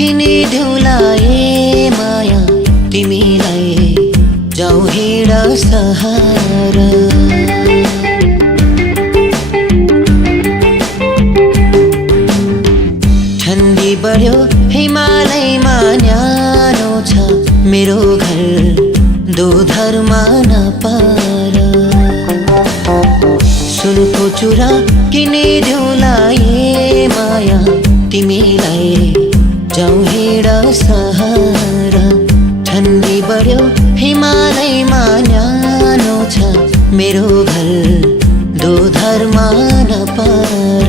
किनिदेऊला ए माया तिमीलाई जाऊ हिँड सहारा। ठन्डी बढ्यो हिमालयमा न्यानो छ मेरो घर दोधरमा नपार। सुनको चुरा किनिदेऊला ए माया तिमीलाई जाऊ हिँड सहारा। ठन्डी बढ्यो हिमालयमा न्यानो छ मेरो घर दोधरमा नपार।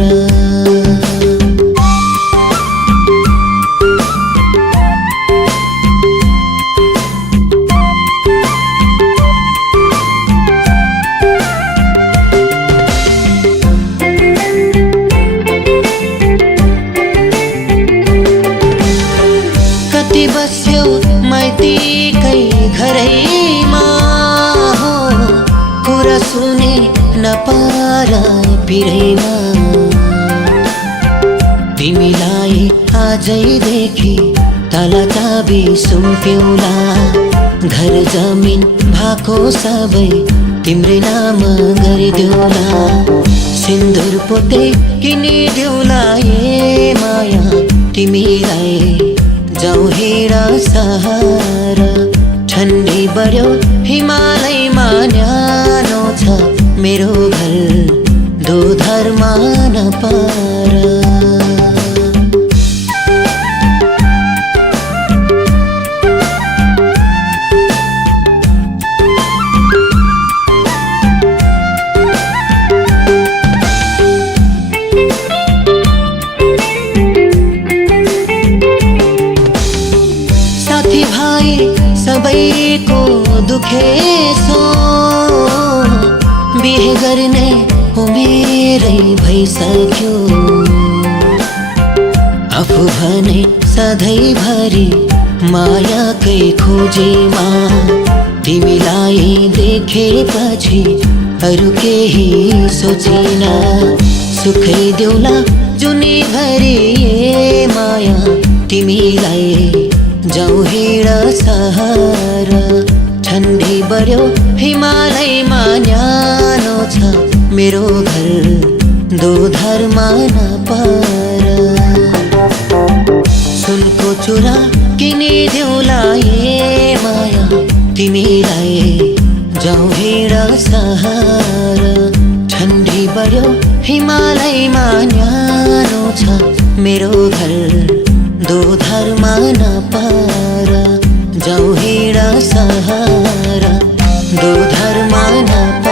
कति बस्यौ माइतीकै घरैमा हो, कुरा सुने नपार पिरैमा। तिमीलाई आजैदेखि तला चाबी सुम्प्यौला, घर जमिन भएको सबै तिम्रै नाम गरिदेऊला। सिन्दुर पोते किनिदेऊला ए माया तिमीलाई जाऊ हिँड सहारा। ठन्डी बढ्यो हिमालयमा न्यानो छ मेरो घर दोधरमा नपार। साथी भाइ सबैको दुखेसो, बिहे गर्ने उमेरै भइसक्यो। आफू भने सधैँभरि मायाकै खोजीमा, तिमीलाई देखेपछि अरू केही सोचिन। सुखै देऊला जुनीभरि ए माया तिमीलाई जाऊ हिँड सहारा। ठन्डी बढ्यो हिमालयमा न्यानो छ मेरो घर दोधरमा नपार। सुनको चुरा किनिदेऊला ए माया तिमीलाई जाऊ हिँड सहारा। ठन्डी बढ्यो हिमालयमा न्यानो छ मेरो घर दोधरमा नपार। जाऊ हिँड सहारा दोधरमा नपार।